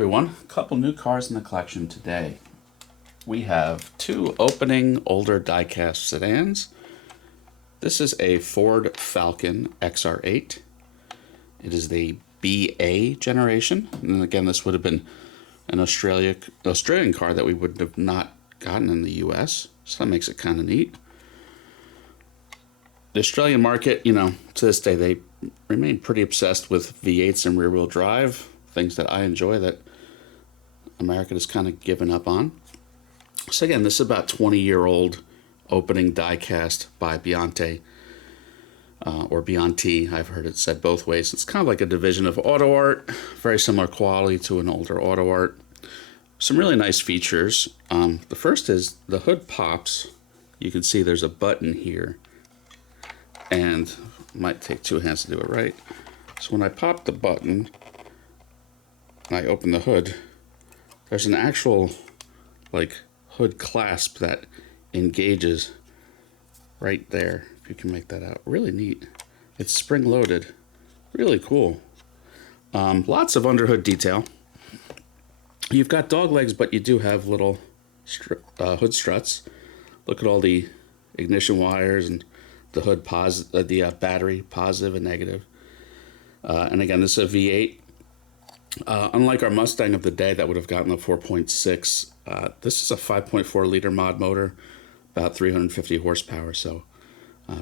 Everyone, a couple new cars in the collection today. We have two opening older diecast sedans. This is a Ford Falcon XR8. It is the BA generation, and again, this would have been an Australian car that we would have not gotten in the US, so that makes it kind of neat. The Australian market, to this day, they remain pretty obsessed with V8s and rear-wheel drive, things that I enjoy that America has kind of given up on. So again, this is about 20-year-old opening diecast by Biante, or Bianti. I've heard it said both ways. It's kind of like a division of Auto Art, very similar quality to an older Auto Art. Some really nice features. The first is the hood pops. You can see there's a button here, and it might take two hands to do it right. So when I pop the button and I open the hood, there's an actual hood clasp that engages right there, if you can make that out. Really neat. It's spring loaded. Really cool. Lots of underhood detail. You've got dog legs, but you do have little hood struts. Look at all the ignition wires and the hood the battery, positive and negative. And again, this is a V8. Unlike our Mustang of the day that would have gotten a 4.6, this is a 5.4 liter mod motor, about 350 horsepower, so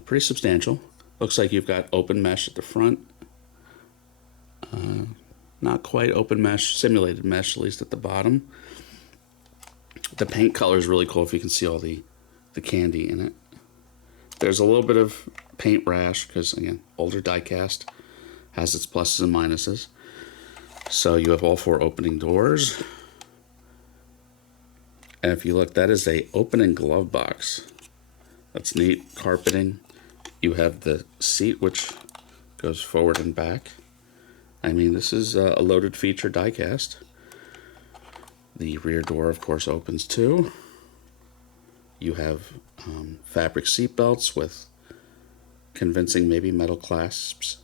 pretty substantial. Looks like you've got open mesh at the front. Not quite open mesh, simulated mesh, at least at the bottom. The paint color is really cool if you can see all the candy in it. There's a little bit of paint rash because, again, older diecast has its pluses and minuses. So you have all four opening doors. And if you look, that is a opening glove box. That's neat. Carpeting. You have the seat, which goes forward and back. I mean, this is a loaded feature diecast. The rear door, of course, opens too. You have fabric seat belts with convincing maybe metal clasps.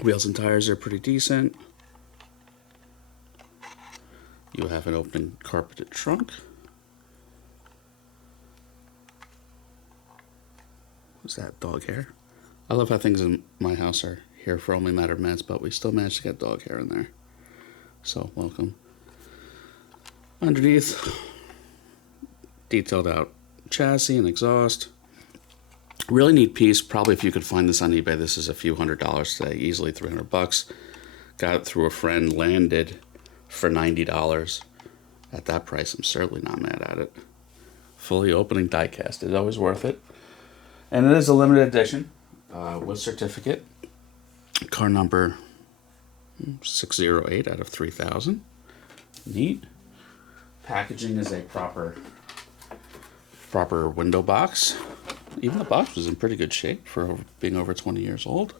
Wheels and tires are pretty decent. You have an open carpeted trunk. What's that, dog hair? I love how things in my house are here for only a matter of minutes, but we still managed to get dog hair in there. So, welcome. Underneath, detailed out chassis and exhaust. Really neat piece. Probably if you could find this on eBay, this is a few $100s today, easily $300. Got it through a friend, landed for $90. At that price, I'm certainly not mad at it. Fully opening diecast is always worth it. And it is a limited edition with certificate. Car number 608 out of 3,000. Neat. Packaging is a proper window box. Even the box was in pretty good shape for being over 20 years old.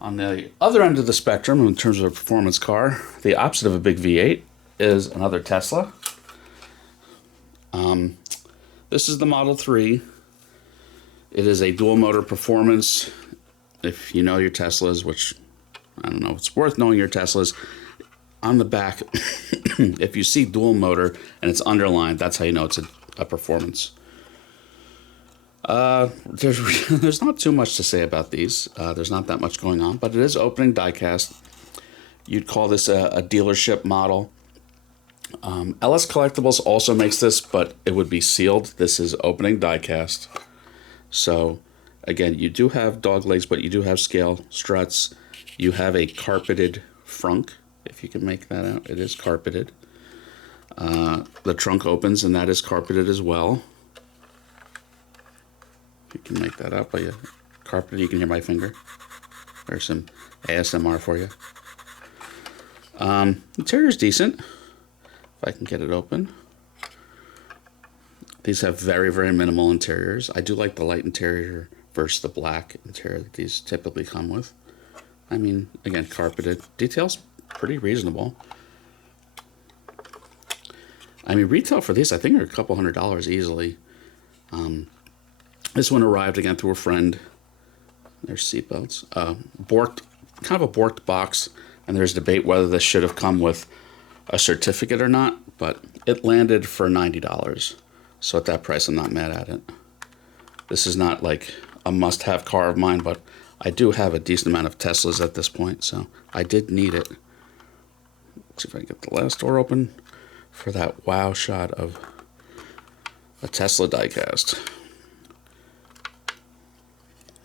On the other end of the spectrum, in terms of a performance car, the opposite of a big V8 is another Tesla. This is the Model 3. It is a dual motor performance. If you know your Teslas, which I don't know, it's worth knowing your Teslas. On the back, if you see dual motor and it's underlined, that's how you know it's a performance. There's not too much to say about these. There's not that much going on, but it is opening diecast. You'd call this a dealership model. LS Collectibles also makes this, but it would be sealed. This is opening diecast. So, again, you do have dog legs, but you do have scale struts. You have a carpeted frunk, if you can make that out. It is carpeted. The trunk opens, and that is carpeted as well. If you can make that up, but carpeted, you can hear my finger. There's some ASMR for you. Interior is decent, if I can get it open. These have very, very minimal interiors. I do like the light interior versus the black interior that these typically come with. I mean, again, carpeted. Details pretty reasonable. I mean, retail for these, I think, are a couple $100 easily. This one arrived again through a friend. There's seatbelts. Borked, kind of a borked box. And there's debate whether this should have come with a certificate or not, but it landed for $90. So at that price, I'm not mad at it. This is not like a must-have car of mine, but I do have a decent amount of Teslas at this point, so I did need it. Let's see if I can get the last door open for that wow shot of a Tesla diecast.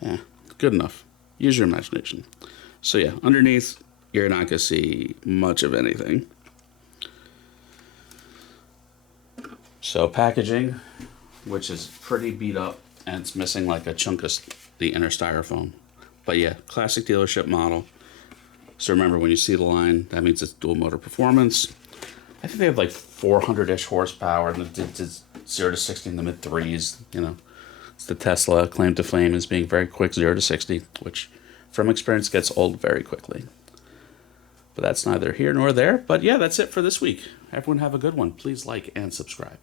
Yeah, good enough. Use your imagination. So yeah, underneath, you're not going to see much of anything. So packaging, which is pretty beat up, and it's missing like a chunk of the inner styrofoam. But yeah, classic dealership model. So remember, when you see the line, that means it's dual motor performance. I think they have like 400-ish horsepower, and it's 0 to 60 in the mid threes. You know, it's the Tesla claim to fame as being very quick 0 to 60, which from experience gets old very quickly. But that's neither here nor there. But yeah, that's it for this week. Everyone have a good one. Please like and subscribe.